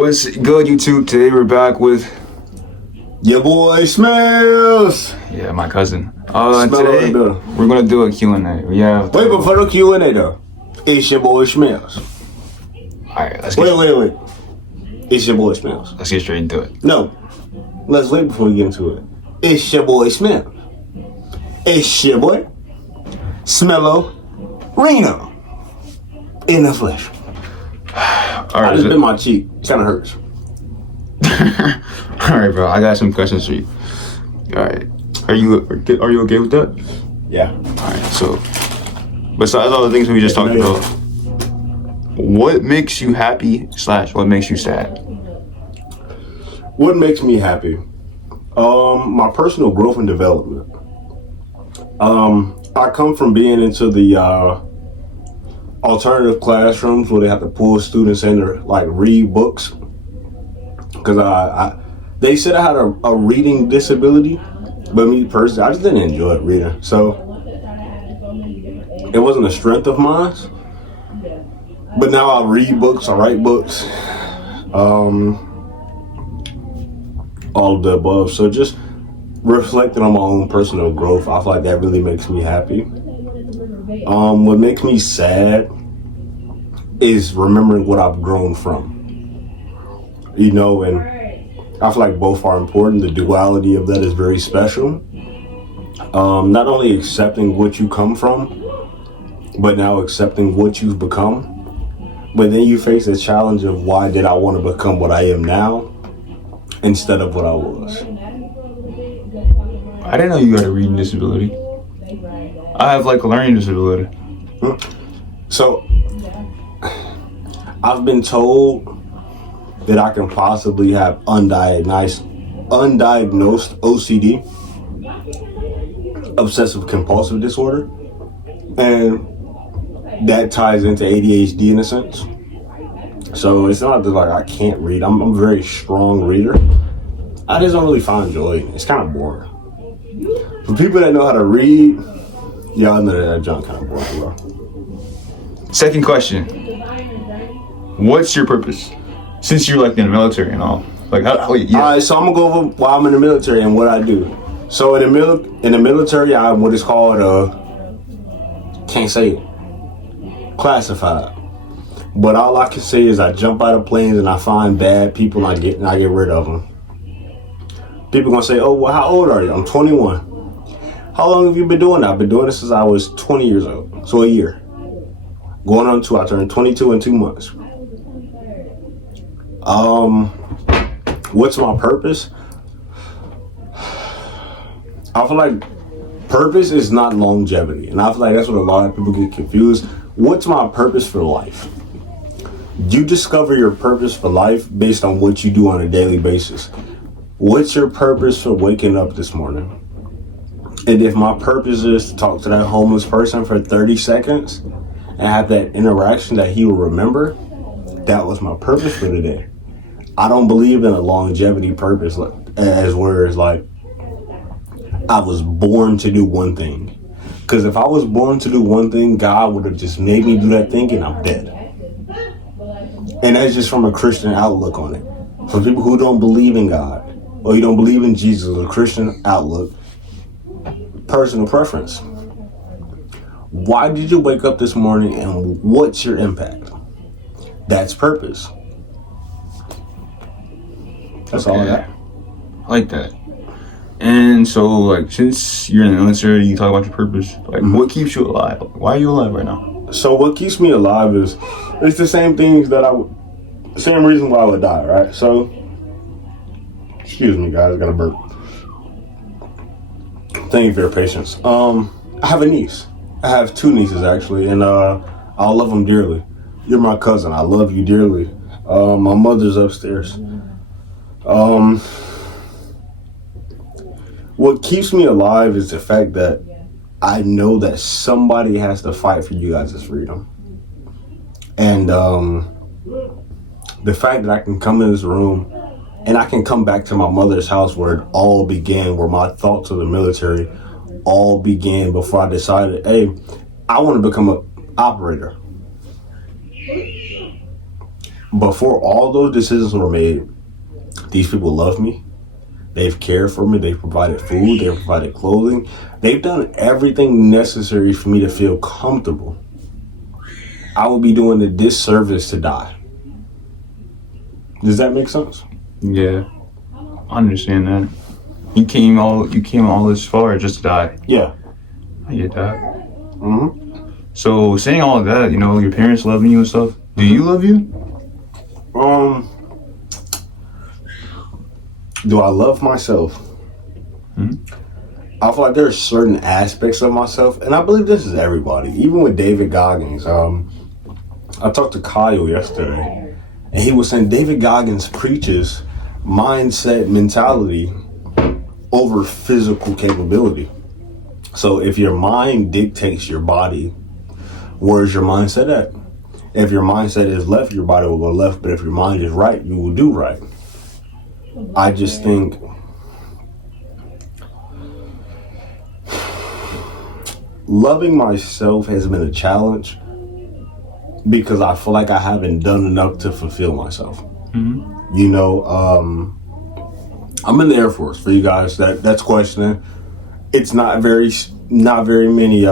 What's good, YouTube? Today we're back with your boy Smells. Yeah, my cousin. Smell Today we're gonna do a Q&A. Wait, before the Q&A though, it's your boy Smells. Alright, let's wait. It's your boy Smells. Let's get straight into it. No, let's wait before we get into it. It's your boy Smells. It's your boy Smello Reno in the flesh. Alright, I just bit my cheek. It kind of hurts. Alright, bro. I got some questions for you. Alright, are you okay with that? Yeah. Alright, so besides all the things we just talked about, what makes you happy / what makes you sad? What makes me happy? My personal growth and development. I come from being into the alternative classrooms where they have to pull students in to like read books, because they said I had a reading disability, but me personally, I just didn't enjoy reading, so it wasn't a strength of mine. But now I read books, I write books, all of the above. So just reflecting on my own personal growth, I feel like that really makes me happy. What makes me sad is remembering what I've grown from. You know, and I feel like both are important. The duality of that is very special. Not only accepting what you come from, but now accepting what you've become. But then you face the challenge of why did I want to become what I am now instead of what I was. I didn't know you had a reading disability. I have like a learning disability. So I've been told that I can possibly have undiagnosed OCD, obsessive compulsive disorder, and that ties into ADHD in a sense. So it's not that like I can't read. I'm a very strong reader. I just don't really find joy in it. It's kind of boring. For people that know how to read, y'all know that junk kind of boring, bro. Second question. What's your purpose? Since you're like in the military and all. Like how All right, so I'm gonna go over why I'm in the military and what I do. So in the military, I'm what is called can't say it, classified. But all I can say is I jump out of planes and I find bad people and I get rid of them. People gonna say, "Oh, well, how old are you?" I'm 21. How long have you been doing that? I've been doing this since I was 20 years old. So a year. Going on to, I turned 22 in 2 months. What's my purpose? I feel like purpose is not longevity. And I feel like that's what a lot of people get confused. What's my purpose for life? You discover your purpose for life based on what you do on a daily basis. What's your purpose for waking up this morning? And if my purpose is to talk to that homeless person for 30 seconds and have that interaction that he will remember, that was my purpose for the day. I don't believe in a longevity purpose as words like I was born to do one thing. Because if I was born to do one thing, God would have just made me do that thing and I'm dead. And that's just from a Christian outlook on it. For people who don't believe in God or you don't believe in Jesus, a Christian outlook, personal preference. Why did you wake up this morning and what's your impact? That's purpose. That's all I got. I like that. And so, like, since you're in the military, you talk about your purpose. Like, what keeps you alive? Why are you alive right now? So what keeps me alive is it's the same things that same reason why I would die, right? So, excuse me, guys, I got a burp. Thank you for your patience. I have a niece. I have 2 nieces actually, and I love them dearly. You're my cousin. I love you dearly. My mother's upstairs. What keeps me alive is the fact that I know that somebody has to fight for you guys' freedom. And the fact that I can come in this room and I can come back to my mother's house where it all began, where my thoughts of the military all began before I decided, hey, I want to become an operator. before all those decisions were made, these people love me. They've cared for me. They've provided food. They've provided clothing. They've done everything necessary for me to feel comfortable. I would be doing a disservice to die. Does that make sense? Yeah, I understand that. You came all this far just to die. Yeah. I get that. Mm-hmm. So saying all of that, your parents loving you and stuff. Do you love you? Do I love myself? Mm-hmm. I feel like there are certain aspects of myself, and I believe this is everybody. Even with David Goggins, I talked to Kyle yesterday, and he was saying David Goggins preaches mindset mentality over physical capability. So if your mind dictates your body, where's your mindset at? If your mindset is left, your body will go left. But if your mind is right, you will do right. I just think loving myself has been a challenge because I feel like I haven't done enough to fulfill myself. Mm-hmm. I'm in the Air Force. For you guys that's questioning, it's not very many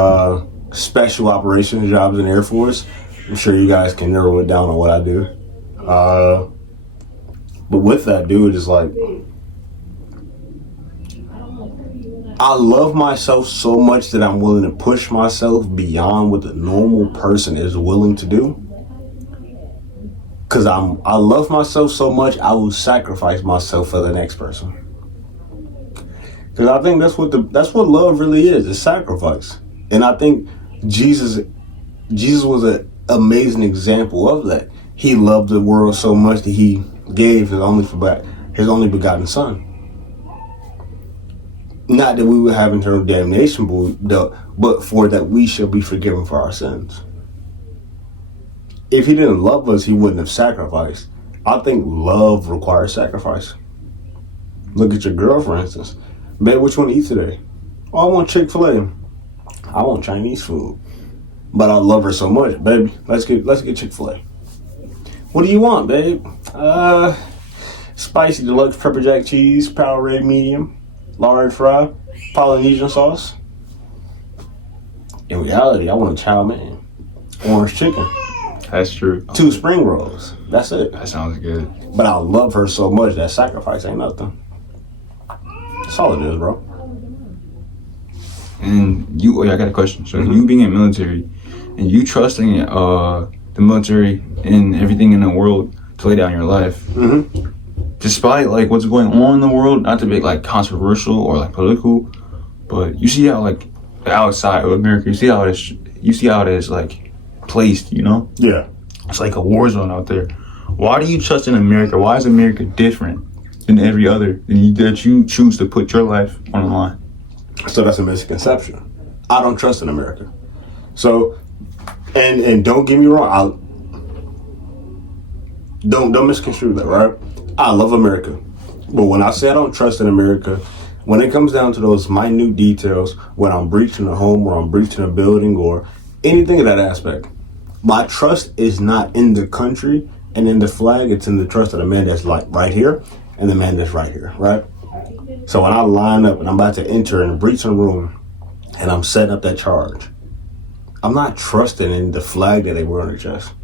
special operations jobs in the Air Force. I'm sure you guys can narrow it down on what I do. But with that, dude, it's like I love myself so much that I'm willing to push myself beyond what the normal person is willing to do. Cause I love myself so much, I will sacrifice myself for the next person. Cause I think that's what love really is sacrifice. And I think Jesus was an amazing example of that. He loved the world so much that he gave his only begotten son. Not that we would have eternal damnation, but for that we shall be forgiven for our sins. If he didn't love us, he wouldn't have sacrificed. I think love requires sacrifice. Look at your girl, for instance. Babe, what you want to eat today? Oh, I want Chick-fil-A. I want Chinese food. But I love her so much. Baby, let's get Chick-fil-A. What do you want, babe? Spicy deluxe pepper jack cheese, Powerade medium, large fry, Polynesian sauce. In reality, I want a chow mein, orange chicken. That's true. 2 spring rolls. That's it. That sounds good. But I love her so much that sacrifice ain't nothing. That's all it is, bro. And I got a question. So you being in the military and you trusting the military and everything in the world to lay down your life, despite like what's going on in the world, not to be like controversial or like political, but you see how like outside of America, you see how it is like placed, Yeah. It's like a war zone out there. Why do you trust in America? Why is America different than every other that you choose to put your life on the line? So that's a misconception. I don't trust in America. So, and don't get me wrong, don't misconstrue that, right? I love America. But when I say I don't trust in America, when it comes down to those minute details, when I'm breaching a home or I'm breaching a building or anything of that aspect, my trust is not in the country and in the flag. It's in the trust of the man that's like right here and the man that's right here, right? So when I line up and I'm about to enter and breach a room and I'm setting up that charge, I'm not trusting in the flag that they wear on their chest.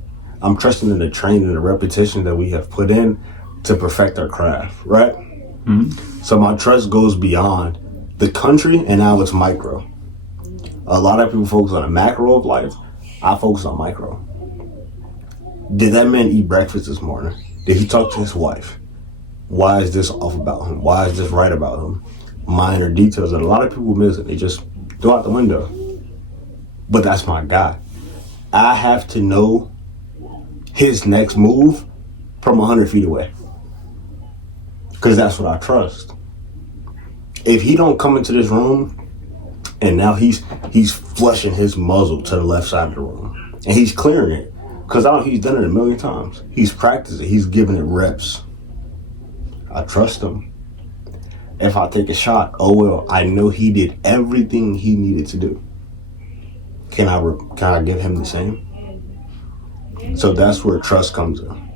I'm trusting in the training and the repetition that we have put in to perfect our craft, right? Mm-hmm. So my trust goes beyond the country and now it's micro. A lot of people focus on the macro of life. I focus on micro. Did that man eat breakfast this morning? Did he talk to his wife? Why is this off about him? Why is this right about him? Minor details that a lot of people miss it. They just throw out the window. But that's my guy. I have to know his next move from 100 feet away. Because that's what I trust. If he don't come into this room and now he's flushing his muzzle to the left side of the room and he's clearing it because he's done it a million times. He's practiced it. He's giving it reps. I trust him. If I take a shot, oh well, I know he did everything he needed to do. Can I give him the same? So that's where trust comes in.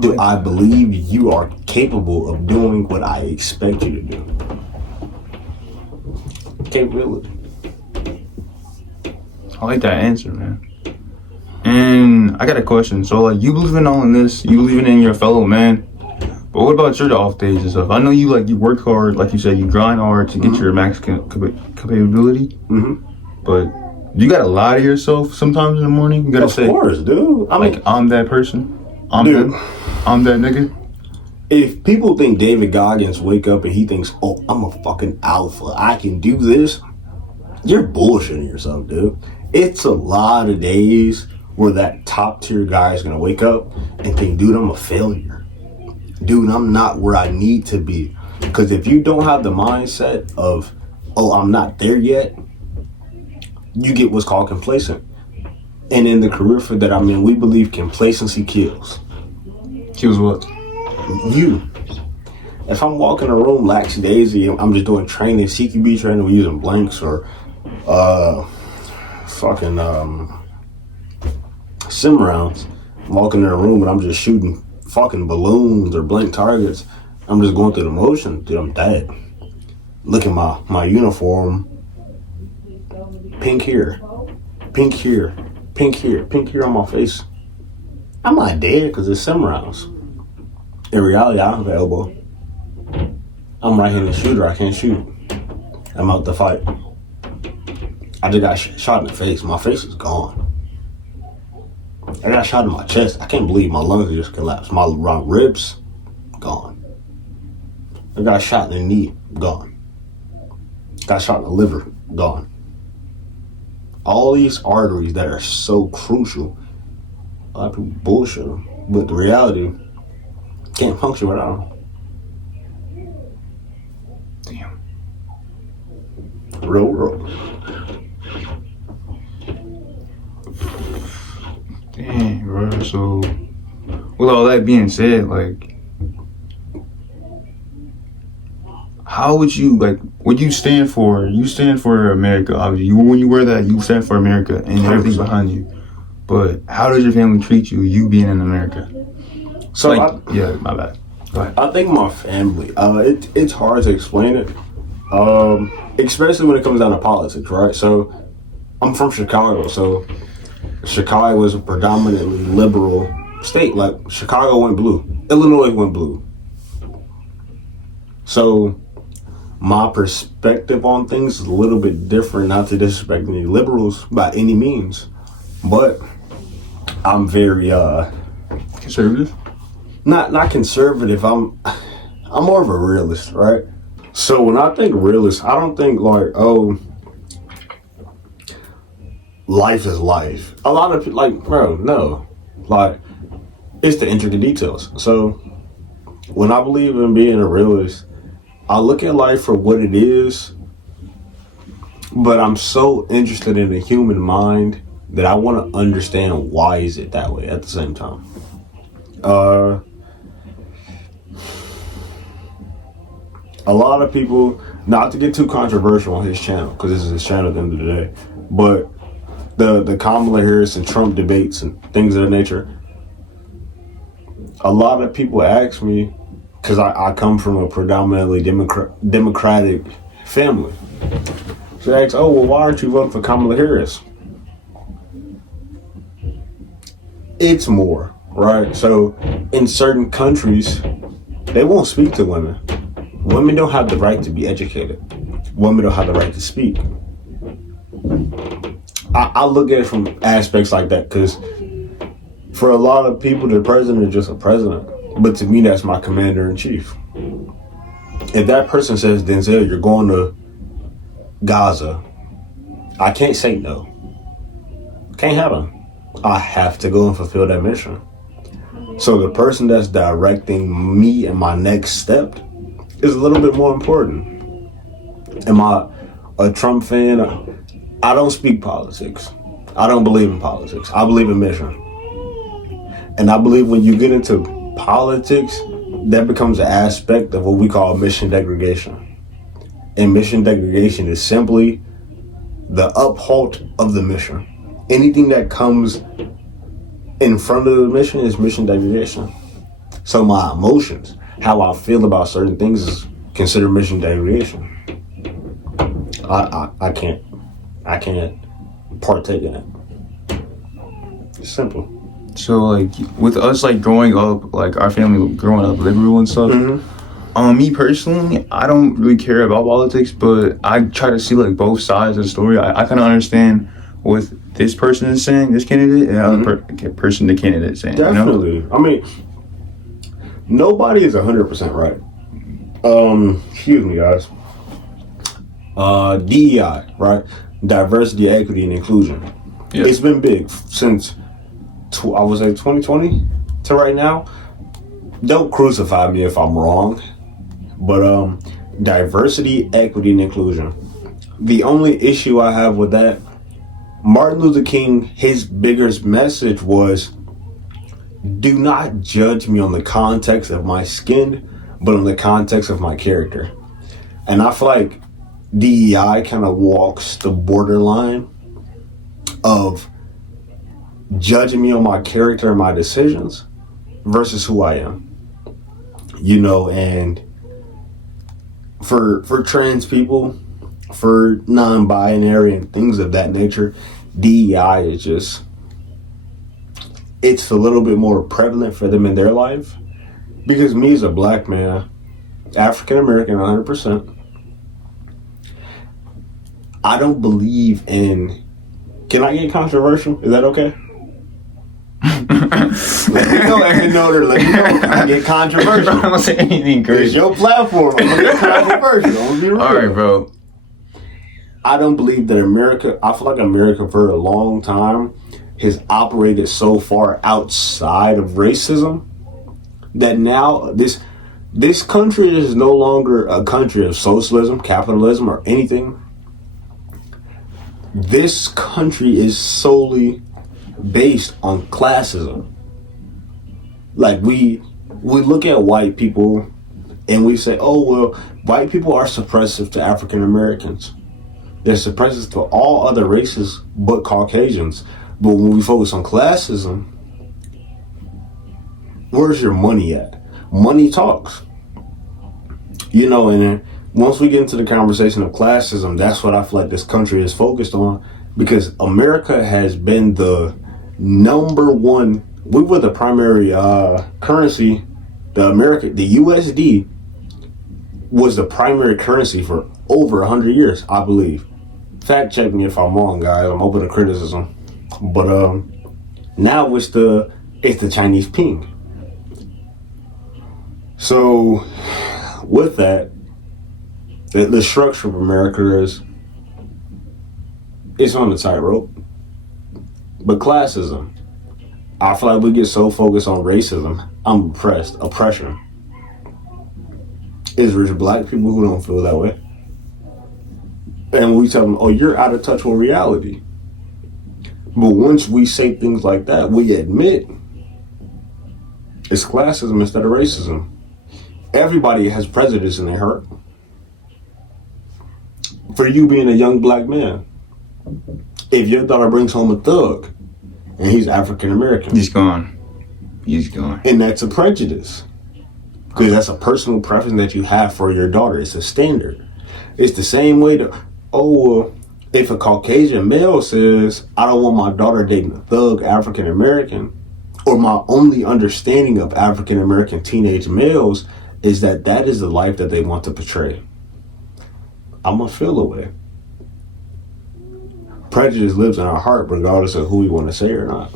Do I believe you are capable of doing what I expect you to do? Capability. I like that answer, man. And I got a question. So, like, you believe in all in this, you believe in your fellow man, but what about your off days and stuff? I know you work hard, like you said, you grind hard to get your max capability. But you gotta lie to yourself sometimes in the morning. You gotta say, of course, dude. I'm that person. I'm that nigga. If people think David Goggins wake up and he thinks, oh, I'm a fucking alpha, I can do this, you're bullshitting yourself, dude. It's a lot of days where that top tier guy is gonna wake up and think, dude, I'm a failure. Dude, I'm not where I need to be. Because if you don't have the mindset of, oh, I'm not there yet, you get what's called complacent. And in the career field that I'm in, we believe complacency kills. Kills what? You. If I'm walking a room lackadaisy, I'm just doing training, CQB training, we're using blanks or sim rounds. I'm walking in a room and I'm just shooting fucking balloons or blank targets. I'm just going through the motion, dude. I'm dead. Look at my uniform. Pink here, pink here, pink here, pink here on my face. I'm not dead because it's sim rounds. In reality, I don't have an elbow. I'm right-handed shooter. I can't shoot. I'm out the fight. I just got shot in the face. My face is gone. I got shot in my chest. I can't believe my lungs just collapsed. My ribs, gone. I got shot in the knee, gone. Got shot in the liver, gone. All these arteries that are so crucial, a lot of people bullshit them. But the reality, can't function without them. Damn. Real. Dang, bro. So, with all that being said, like, how would you, like, what you stand for? You stand for America, obviously. When you wear that, you stand for America and everything behind you. But how does your family treat you, you being in America? So, like, yeah, my bad. Go ahead. I think my family, it's hard to explain it, especially when it comes down to politics, right? So, I'm from Chicago, so Chicago was a predominantly liberal state. Like, Chicago went blue. Illinois went blue. So, my perspective on things is a little bit different, not to disrespect any liberals by any means. But I'm very, Conservative? Not conservative. I'm more of a realist, right? So when I think realist, I don't think like, oh, life is life. A lot of people like, bro, no. Like, it's the intricate details. So when I believe in being a realist, I look at life for what it is, but I'm so interested in the human mind that I want to understand why is it that way at the same time. A lot of people, not to get too controversial on his channel, because this is his channel at the end of the day, but the Kamala Harris and Trump debates and things of that nature, a lot of people ask me, because I come from a predominantly Democratic family. So they ask, oh, well, why aren't you voting for Kamala Harris? It's more, right? So in certain countries, they won't speak to women. Women don't have the right to be educated. Women don't have the right to speak. I look at it from aspects like that, because for a lot of people, the president is just a president. But to me, that's my commander-in-chief. If that person says, Denzel, you're going to Gaza, I can't say no. Can't have him. I have to go and fulfill that mission. So the person that's directing me and my next step is a little bit more important. Am I a Trump fan? I don't speak politics. I don't believe in politics. I believe in mission. And I believe when you get into politics, that becomes an aspect of what we call mission degradation. And mission degradation is simply the uphold of the mission. Anything that comes in front of the mission is mission degradation. So my emotions, how I feel about certain things, is considered mission degradation. I can't partake in it. It's simple. So like with us like growing up, like our family growing up liberal and stuff. Me personally, I don't really care about politics, but I try to see like both sides of the story. I kind of understand what this person is saying, this candidate, and other person, the candidate is saying. Definitely. You know? I mean, nobody is 100% right. Excuse me, guys. DEI, right? Diversity, equity, and inclusion. Yeah. It's been big since I would say 2020 to right now. Don't crucify me if I'm wrong, but diversity, equity, and inclusion. The only issue I have with that, Martin Luther King, his biggest message was, do not judge me on the context of my skin, but on the context of my character. And I feel like DEI kind of walks the borderline of judging me on my character and my decisions versus who I am. You know, and for trans people, for non-binary and things of that nature, DEI is just, it's a little bit more prevalent for them in their life. Because me as a black man, African American 100%, I don't believe in, can I get controversial? Is that okay? Let me know if in order. Let me know if I get controversial. I don't say anything crazy. It's your platform. I'm gonna get controversial. I'm gonna be real. All right, bro. I don't believe that America. I feel like America for a long time has operated so far outside of racism that now this country is no longer a country of socialism, capitalism, or anything. This country is solely based on classism. Like we look at white people and we say, oh well, white people are suppressive to African Americans. They're suppressive to all other races but Caucasians. But when we focus on classism, where's your money at? Money talks. You know, and once we get into the conversation of classism, that's what I feel like this country is focused on, because America has been the number one. We were the primary currency. The USD was the primary currency for over 100 years, I believe. Fact check me if I'm wrong, guys. I'm open to criticism. But now it's the Chinese ping. So with that, the structure of America is, it's on the tightrope. But classism, I feel like we get so focused on racism. I'm oppression. Is rich black people who don't feel that way. And we tell them, oh, you're out of touch with reality. But once we say things like that, we admit it's classism instead of racism. Everybody has prejudice in their heart. For you being a young black man, if your daughter brings home a thug and he's African American, He's gone. and that's a prejudice. Because that's a personal preference that you have for your daughter. It's a standard. It's the same way to, if a Caucasian male says, I don't want my daughter dating a thug African American, or my only understanding of African American teenage males is that is the life that they want to portray, I'm going to feel away. Prejudice lives in our heart regardless of who we want to say or not.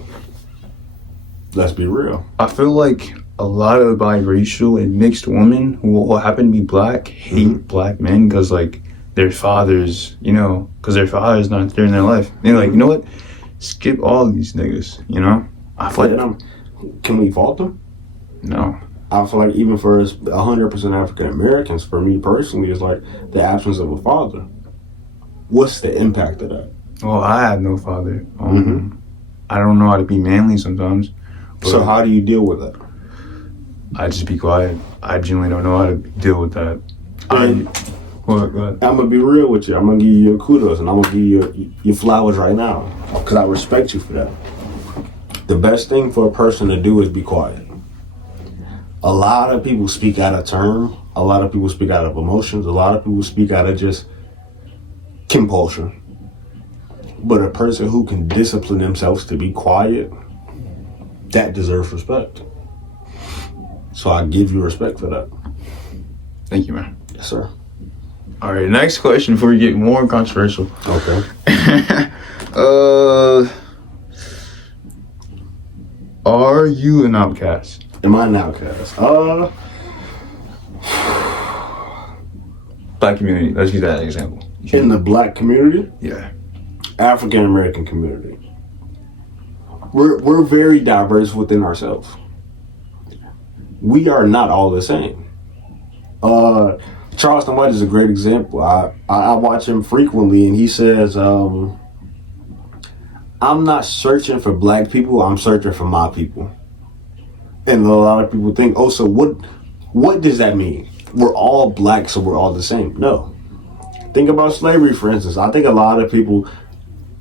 Let's be real. I feel like a lot of biracial and mixed women who happen to be black hate black men because like their fathers, you know, because their father's not there in their life. They're like, you know what? Skip all these niggas, you know? I feel like, can we fault them? No. I feel like even for us 100% African Americans, for me personally, it's like the absence of a father. What's the impact of that? Well, I have no father. I don't know how to be manly sometimes. So how do you deal with that? I just be quiet. I genuinely don't know how to deal with that. Go ahead. I'm gonna be real with you. I'm gonna give you your kudos and I'm gonna give you your flowers right now because I respect you for that. the best thing for a person to do is be quiet. A lot of people speak out of turn. A lot of people speak out of emotions. A lot of people speak out of just compulsion. But a person who can discipline themselves to be quiet, that deserves respect. So I give you respect for that. Thank you, man. Yes, sir. All right, next question before we get more controversial. Okay. Are you an outcast? Am I an outcast? Black community. Let's use that as an example. In the black community, Yeah. African American community, we're very diverse within ourselves. We are not all the same. Charleston White is a great example. I watch him frequently, and he says, "I'm not searching for black people. I'm searching for my people." And a lot of people think, "Oh, so what does that mean? We're all black, so we're all the same?" No. Think about slavery, for instance. I think a lot of people,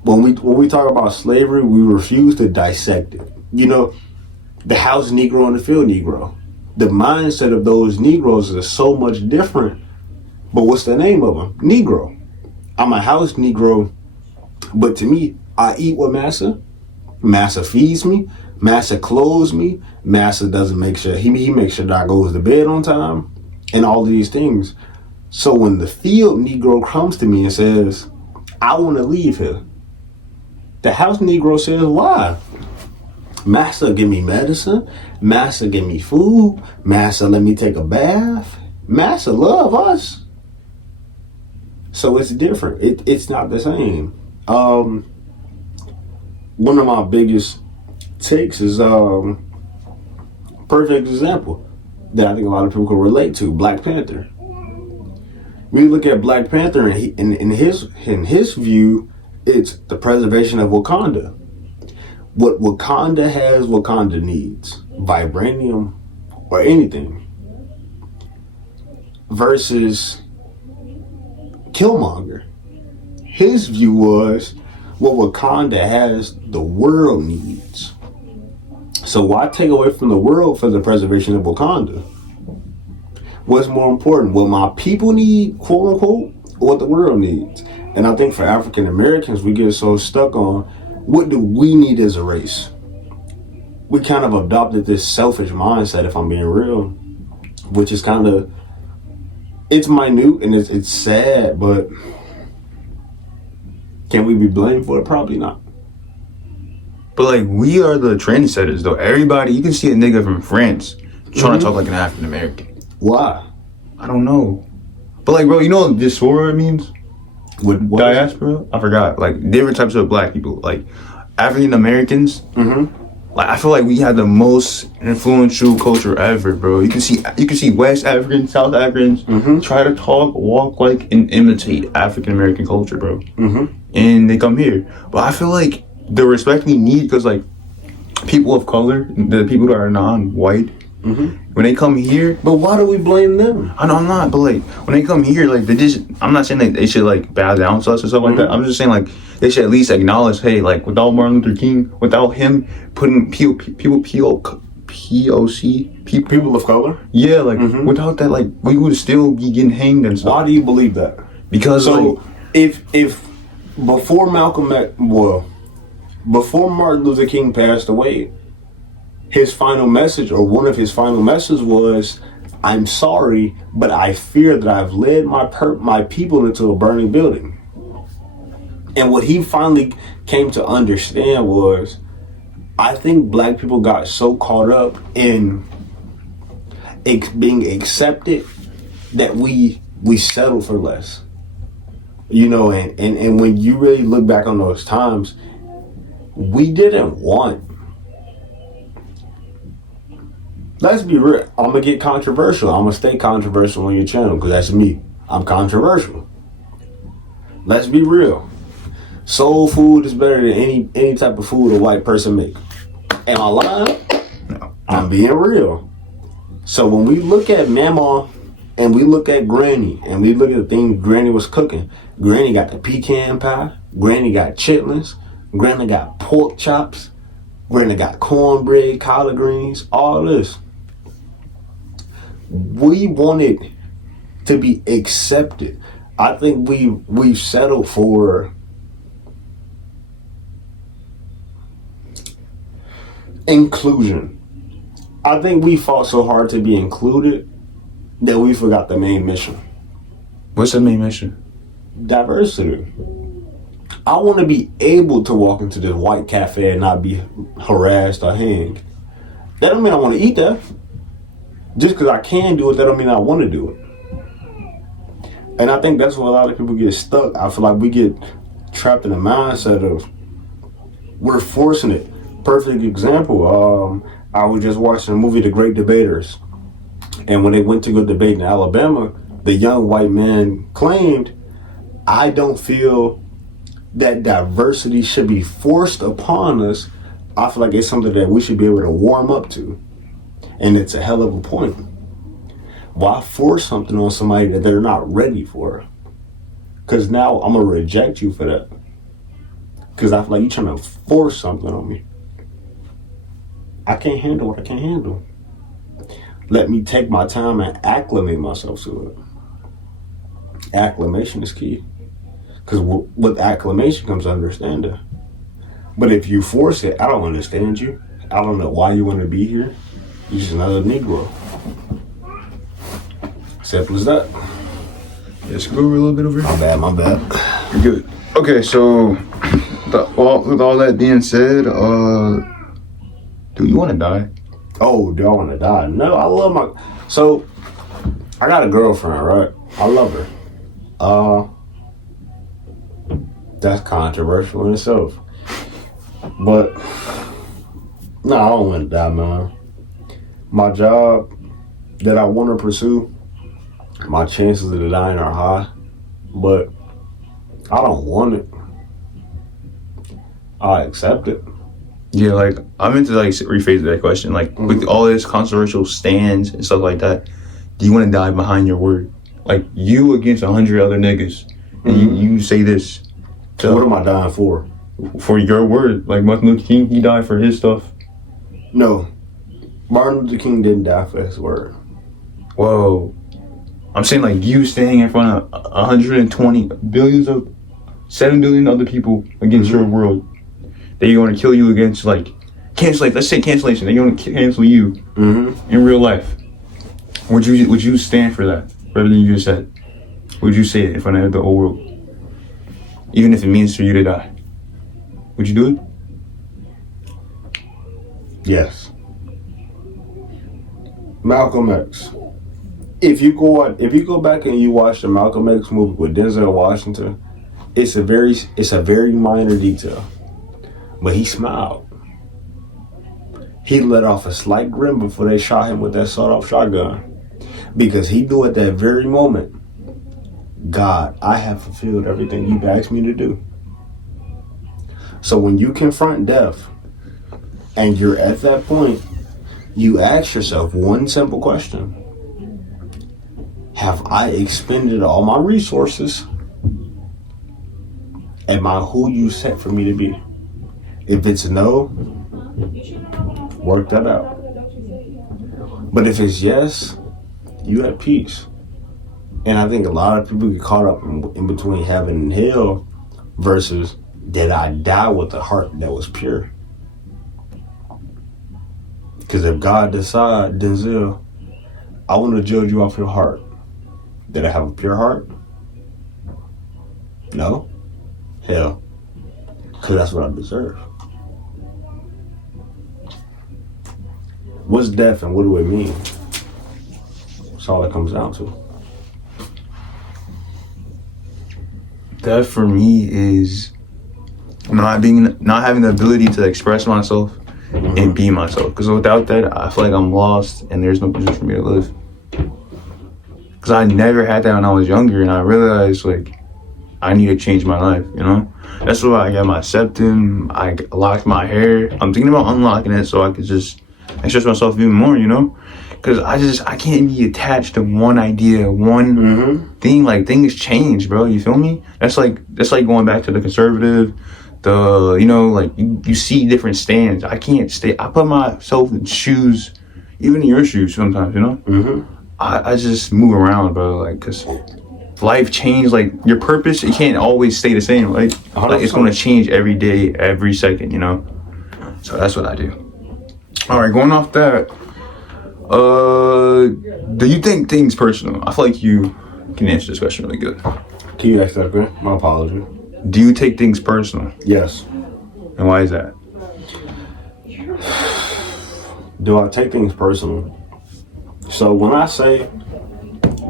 when we talk about slavery, we refuse to dissect it. You know, the house Negro and the field Negro. The mindset of those Negroes is so much different. But what's the name of them? Negro. I'm a house Negro, but to me, I eat with massa. Massa feeds me. Massa clothes me. Massa doesn't make sure, he makes sure that I goes to bed on time. And all of these things. So when the field Negro comes to me and says, "I want to leave here," the house Negro says, "Why?" "Massa give me medicine. Massa give me food. Massa let me take a bath. Massa love us." So it's different. It's not the same. One of my biggest takes is perfect example that I think a lot of people can relate to. Black Panther. We look at Black Panther, and in his view, it's the preservation of Wakanda. What Wakanda has, Wakanda needs. Vibranium or anything. Versus Killmonger. His view was what Wakanda has, the world needs. So why take away from the world for the preservation of Wakanda? What's more important, what my people need, quote unquote, or what the world needs? And I think for African Americans, we get so stuck on what do we need as a race? We kind of adopted this selfish mindset, if I'm being real, which is kind of, it's minute and it's sad, but can we be blamed for it? Probably not. But like, we are the trendsetters though. Everybody, you can see a nigga from France trying to talk like an African American. Why? I don't know. But like, bro, you know what diaspora means? What Diaspora? I forgot. Like, different types of black people. Like, African Americans. Like, I feel like we had the most influential culture ever, bro. You can see West Africans, South Africans try to talk, walk like, and imitate African American culture, bro. And they come here. But I feel like the respect we need, because like people of color, the people that are non-white, when they come here. But why do we blame them? I know I'm not, but like when they come here, like I'm not saying that they should like bow down to us or stuff like that. I'm just saying like they should at least acknowledge, hey, like without Martin Luther King, without him putting People of color? Yeah, like without that, like we would still be getting hanged and stuff. Why do you believe that? Because so like, if before before Martin Luther King passed away, his final message, or one of his final messages, was, "I'm sorry, but I fear that I've led my people into a burning building." And what he finally came to understand was, I think black people got so caught up in being accepted that we settled for less. You know, and when you really look back on those times, we didn't want. Let's be real. I'm going to get controversial. I'm going to stay controversial on your channel because that's me. I'm controversial. Let's be real. Soul food is better than any type of food a white person make. Am I lying? no. I'm being real. So when we look at Mama and we look at Granny and we look at the things Granny was cooking, Granny got the pecan pie, Granny got chitlins, Granny got pork chops, We're gonna got cornbread, collard greens, all this. We want it to be accepted. I think we've settled for inclusion. I think we fought so hard to be included that we forgot the main mission. What's the main mission? Diversity. I want to be able to walk into this white cafe and not be harassed or hanged. That don't mean I want to eat that. Just because I can do it, that don't mean I want to do it. And I think that's where a lot of people get stuck. I feel like we get trapped in the mindset of we're forcing it. Perfect example. I was just watching the movie The Great Debaters. And when they went to go debate in Alabama, the young white man claimed, I don't feel that diversity should be forced upon us. I feel like it's something that we should be able to warm up to. And it's a hell of a point. Why force something on somebody that they're not ready for? Because now I'm going to reject you for that. Because I feel like you're trying to force something on me. I can't handle what I can't handle. Let me take my time and acclimate myself to it. Acclimation is key. Because with acclimation comes understanding. But if you force it, I don't understand you. I don't know why you want to be here. You're just another Negro. Simple as that. Yes, go over a little bit over here. My bad. You're good. Okay, so with all that being said, do you want to die? Oh, do I want to die? No, I love So, I got a girlfriend, right? I love her. That's controversial in itself. But, no, I don't want to die, man. My job that I want to pursue, my chances of dying are high. But, I don't want it. I accept it. Yeah, like, I meant to, like, rephrase that question. Like, with all this controversial stands and stuff like that, do you want to die behind your word? Like, you against 100 other niggas, and you say this. So what am I dying for? For your word. Like, Martin Luther King, he died for his stuff. No. Martin Luther King didn't die for his word. Whoa. I'm saying, like, you standing in front of 120 billions of 7 billion other people against your world. They're going to kill you against, like, cancellation. Let's say cancellation. They're going to cancel you in real life. Would you stand for that? For everything you just said? Would you say it in front of the whole world? Even if it means for you to die? Would you do it? Yes. Malcolm X. If you go back and you watch the Malcolm X movie with Denzel Washington, it's a very minor detail. But he smiled. He let off a slight grin before they shot him with that sawed-off shotgun. Because he knew at that very moment, God, I have fulfilled everything you've asked me to do. So when you confront death, and you're at that point, you ask yourself one simple question. Have I expended all my resources? Am I who you set for me to be? If it's no, work that out. But if it's yes, you at peace. And I think a lot of people get caught up in between heaven and hell versus did I die with a heart that was pure? Because if God decide, Denzel, I want to judge you off your heart. Did I have a pure heart? No? Hell. Because that's what I deserve. What's death and what do it mean? That's all it comes down to. That for me is not having the ability to express myself and be myself. Because without that, I feel like I'm lost and there's no reason for me to live. Because I never had that when I was younger, and I realized like I need to change my life. You know, that's why I got my septum. I locked my hair. I'm thinking about unlocking it so I could just express myself even more. You know. Because I can't be attached to one idea, one thing. Like, things change, bro. You feel me? That's like going back to the conservative, the, like you see different stands. I can't stay. I put myself in shoes, even in your shoes sometimes. I just move around, bro. Like, cause life changed. Like your purpose, it can't always stay the same. Like it's gonna change every day, every second. So that's what I do. All right, going off that. Do you take things personal? I feel like you can answer this question really good. Can you ask that again? My apology. Do you take things personal? Yes. And why is that? Do I take things personal? So when I say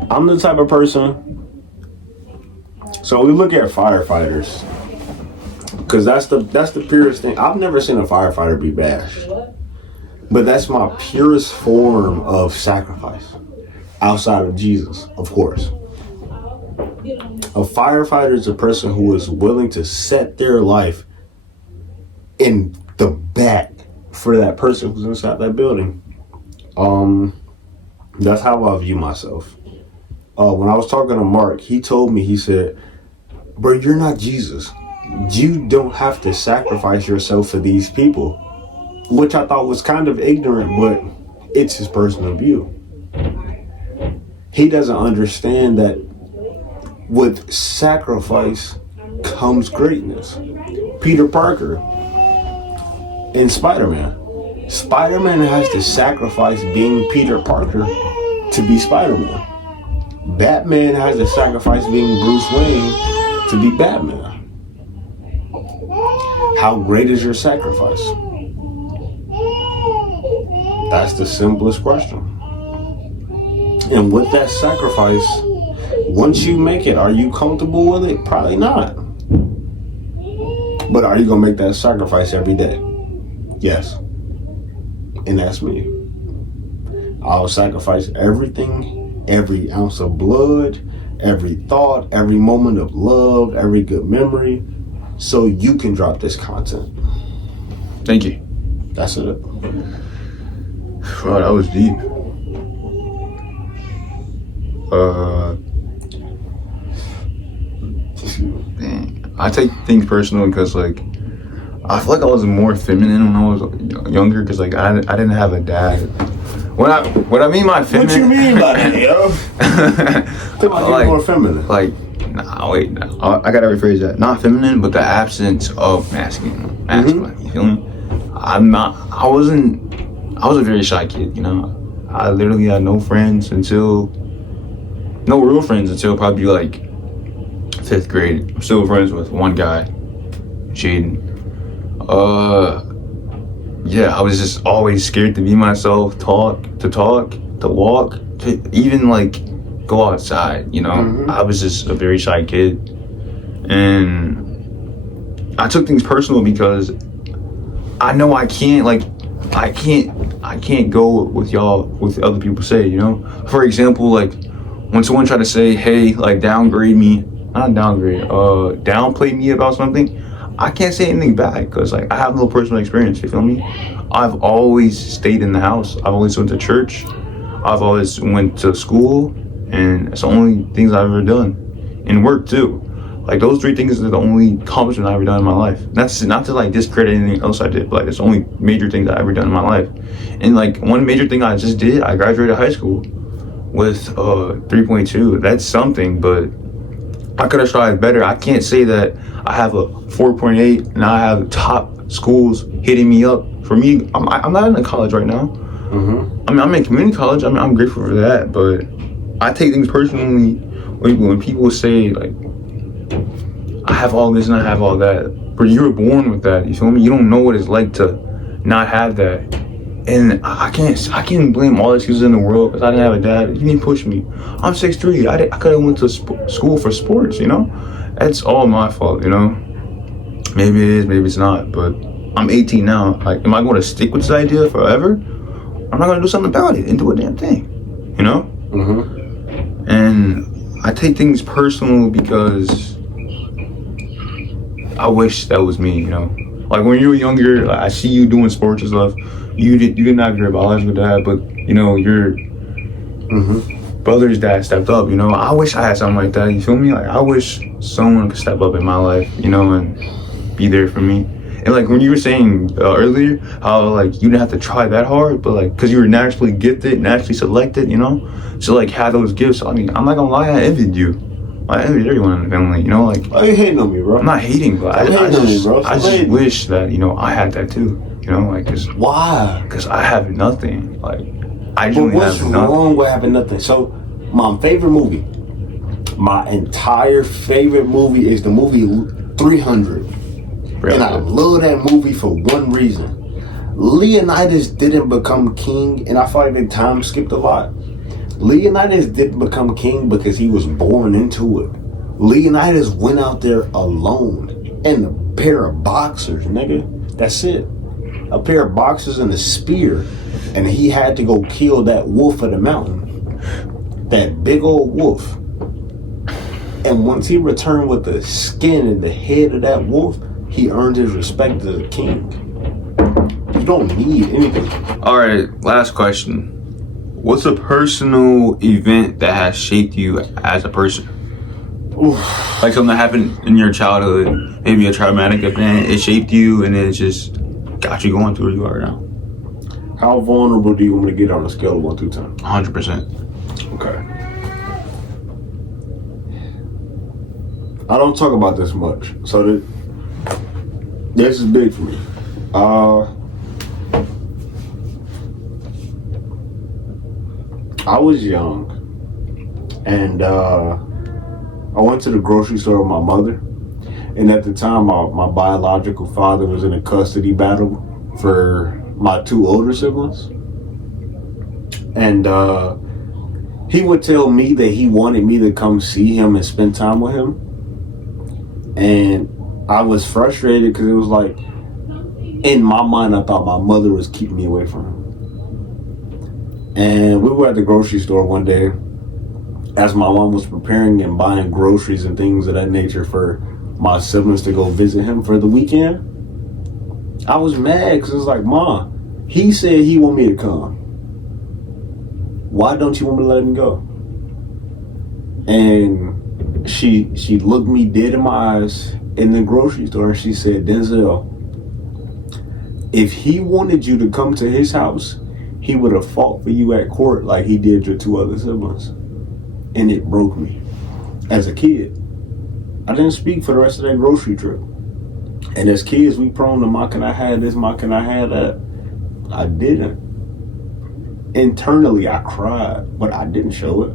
I'm the type of person, so we look at firefighters, because that's the purest thing. I've never seen a firefighter be bashed, but that's my purest form of sacrifice, outside of Jesus, of course. A firefighter is a person who is willing to set their life in the back for that person who's inside that building. That's how I view myself. When I was talking to Mark, he told me, he said, bro, you're not Jesus. You don't have to sacrifice yourself for these people. Which I thought was kind of ignorant, but it's his personal view. He doesn't understand that with sacrifice comes greatness. Peter Parker in Spider-Man. Spider-Man has to sacrifice being Peter Parker to be Spider-Man. Batman has to sacrifice being Bruce Wayne to be Batman. How great is your sacrifice? That's the simplest question. And with that sacrifice, once you make it, are you comfortable with it? Probably not. But are you going to make that sacrifice every day? Yes. And that's me. I'll sacrifice everything, every ounce of blood, every thought, every moment of love, every good memory, so you can drop this content. Thank you. That's it. Wow, that was deep. Dang. I take things personal because, like, I feel like I was more feminine when I was younger because, like, I didn't have a dad. What I mean by feminine... What you mean by that, yo? Feel like you're more feminine. Like, I gotta rephrase that. Not feminine, but the absence of masculine. You feel me? I was a very shy kid, I literally had no real friends until probably like 5th grade. I'm still friends with one guy, Jaden. Yeah, I was just always scared to be myself, to walk, to even like go outside, I was just a very shy kid. And I took things personal because I know I can't go with y'all, with other people say, For example, like when someone tried to say, hey, like downplay me about something, I can't say anything bad because like I have no personal experience, you feel me? I've always stayed in the house. I've always went to church. I've always went to school, and it's the only things I've ever done. And work too. Like those 3 things are the only accomplishment I've ever done in my life. That's not to like discredit anything else I did, but like it's the only major things I've ever done in my life. And like one major thing I just did, I graduated high school with 3.2. That's something, but I could have strived better. I can't say that I have a 4.8 and I have top schools hitting me up. For me, I'm not in a college right now. I mean, I'm in community college. I mean, I'm grateful for that, but I take things personally when people say like, I have all this and I have all that, but you were born with that. You feel me? You don't know what it's like to not have that. And I can't blame all the excuses in the world because I didn't have a dad. He didn't push me. I'm 6'3". I could have went to school for sports. That's all my fault. Maybe it is, maybe it's not. But I'm 18 now. Like, am I going to stick with this idea forever? I'm not going to do something about it and do a damn thing. And I take things personal because I wish that was me. Like when you were younger, I see you doing sports and stuff. You didn't have your biological dad, but your brother's dad stepped up. I wish I had something like that. You feel me? Like I wish someone could step up in my life, and be there for me. And like when you were saying earlier, how like you didn't have to try that hard, but like because you were naturally gifted, naturally selected, you know, so like have those gifts. I mean, I'm not gonna lie, I envied you. I envied everyone in the family, you know, like. Why you hating on me, bro? I'm not hating, but I just wish that, you know, I had that too. You know, like, cause why? Because I have nothing. Like, I But genuinely what's have nothing. wrong with having nothing? So, my favorite movie, my entire favorite movie is the movie 300. Really And I good. love that movie for one reason. Leonidas didn't become king, and I feel like the time skipped a lot. Leonidas didn't become king because he was born into it. Leonidas went out there alone in a pair of boxers, nigga. That's it. A pair of boxers and a spear. And he had to go kill that wolf of the mountain. That big old wolf. And once he returned with the skin and the head of that wolf, he earned his respect as a king. You don't need anything. All right, last question. What's a personal event that has shaped you as a person? Oof. Like something that happened in your childhood, maybe a traumatic event, it shaped you and it just got you going to where you are now. How vulnerable do you want me to get on a scale of 1 to 10? 100%. Okay. I don't talk about this much, so this is big for me. I was young, and I went to the grocery store with my mother, and at the time, my biological father was in a custody battle for my 2 older siblings, and he would tell me that he wanted me to come see him and spend time with him, and I was frustrated because it was like, in my mind, I thought my mother was keeping me away from him. And we were at the grocery store one day as my mom was preparing and buying groceries and things of that nature for my siblings to go visit him for the weekend. I was mad because it was like, Ma, he said he want me to come. Why don't you want me to let him go? And she looked me dead in my eyes in the grocery store and she said, Denzel, if he wanted you to come to his house, he would have fought for you at court like he did your 2 other siblings. And it broke me. As a kid, I didn't speak for the rest of that grocery trip. And as kids, we prone to, Ma, can I have this? Ma, can I have that? I didn't. Internally, I cried, but I didn't show it.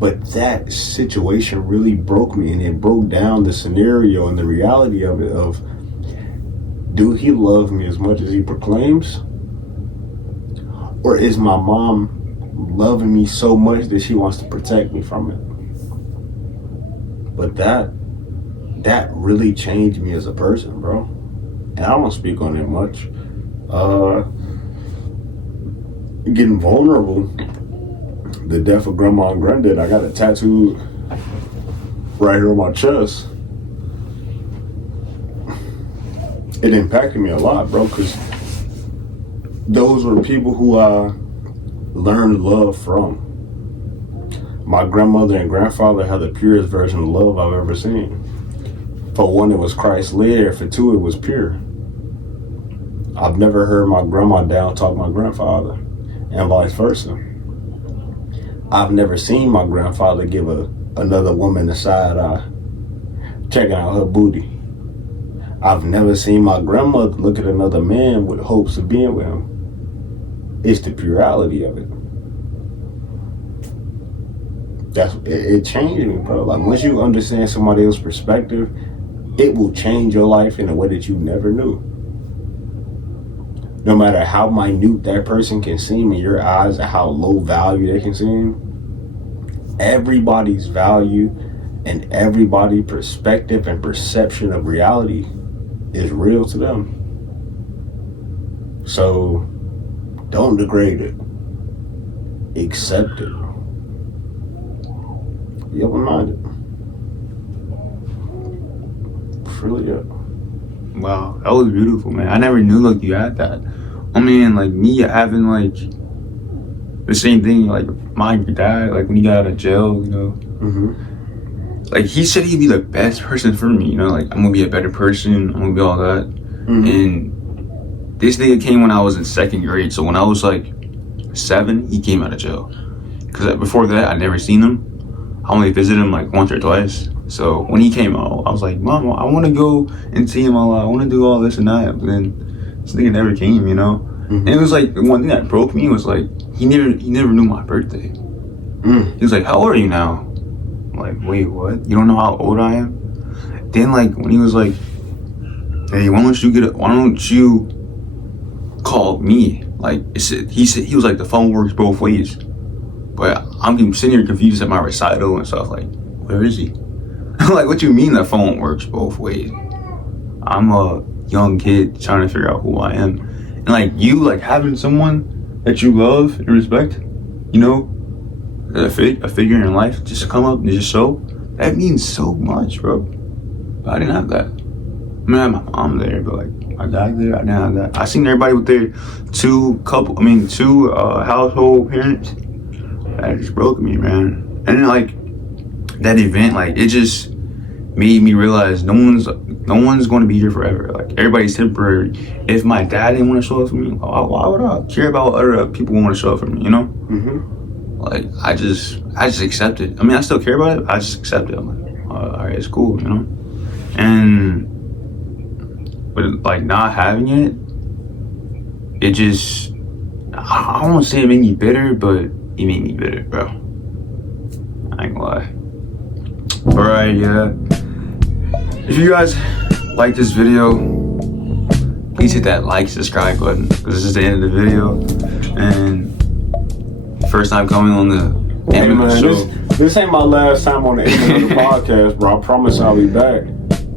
But that situation really broke me, and it broke down the scenario and the reality of it of, do he love me as much as he proclaims? Or is my mom loving me so much that she wants to protect me from it? But that really changed me as a person, bro. And I don't speak on it much. Getting vulnerable. The death of grandma and granddad, I got it tattooed right here on my chest. It impacted me a lot, bro, because those were people who I learned love from. My grandmother and grandfather had the purest version of love I've ever seen. For one, it was Christ-led. For 2, it was pure. I've never heard my grandma down talk my grandfather, and vice versa. I've never seen my grandfather give another woman a side eye, checking out her booty. I've never seen my grandmother look at another man with hopes of being with him. It's the purity of it. It changed me, bro. Like, once you understand somebody else's perspective, it will change your life in a way that you never knew. No matter how minute that person can seem in your eyes, or how low value they can seem, everybody's value and everybody's perspective and perception of reality is real to them. So don't degrade it. Accept it. Be open-minded. Really up. Wow, that was beautiful, man. I never knew like you had that. I mean, like me having like the same thing, like my dad, like when he got out of jail, you know. Mm-hmm. like he said he'd be the best person for me, you know, like I'm gonna be a better person, I'm gonna be all that. And this nigga came when I was in 2nd grade, so when I was like 7, he came out of jail. Because before that, I never seen him. I only visited him like once or twice. So when he came out, I was like, Mom, I want to go and see him a lot. I want to do all this and that. But then this nigga never came, you know. And it was like the one thing that broke me was like he never knew my birthday. He was like, how old are you now? I'm like, wait, what? You don't know how old I am? Then like when he was like, hey, why don't you call me? Like he was like, the phone works both ways. But I'm sitting here confused at my recital and stuff. Like, where is he? Like, what you mean the phone works both ways? I'm a young kid trying to figure out who I am. And like you, like having someone that you love and respect, you know, a figure in your life just come up and just show, that means so much, bro. But I didn't have that. I mean, I had my mom there, but like my dad there, I didn't have that. I seen everybody with their two household parents. That just broke me, man. And then like that event, like it just made me realize no one's going to be here forever. Like everybody's temporary. If my dad didn't want to show up for me, why would I care about what other people want to show up for me? You know? Like I just accept it. I mean, I still care about it. But I just accept it. I'm like, all right, it's cool, you know. But like not having it just, I don't want to say it made me bitter, but it made me bitter, bro. I ain't gonna lie. Alright, yeah. If you guys like this video, please hit that like, subscribe button, because this is the end of the video. And first time coming on the end of the show. This ain't my last time on the end of the podcast, bro. I promise I'll be back.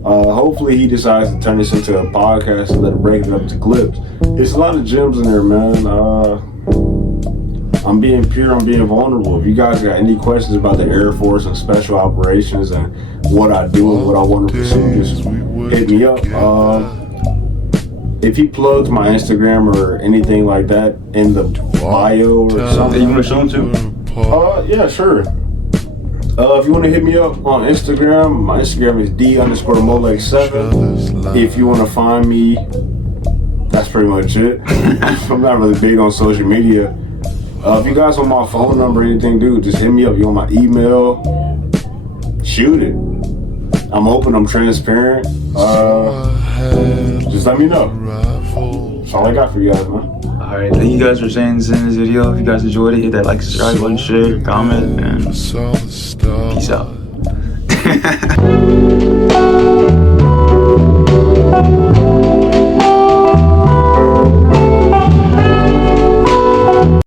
Hopefully he decides to turn this into a podcast and let it break it up to clips. There's a lot of gems in there, man. I'm being pure, I'm being vulnerable. If you guys got any questions about the Air Force and special operations and what I do and what I want to pursue, just hit me up. If he plugs my Instagram or anything like that in the bio or something. You want to show him too? Yeah, sure. If you want to hit me up on Instagram, my Instagram is D_Molex7. If you want to find me, that's pretty much it. I'm not really big on social media. If you guys want my phone number or anything, dude, just hit me up. You want my email? Shoot it. I'm open, I'm transparent. Just let me know. That's all I got for you guys, man. Alright, thank you guys for saying this in this video. If you guys enjoyed it, hit that like, subscribe button, share, comment, and peace out.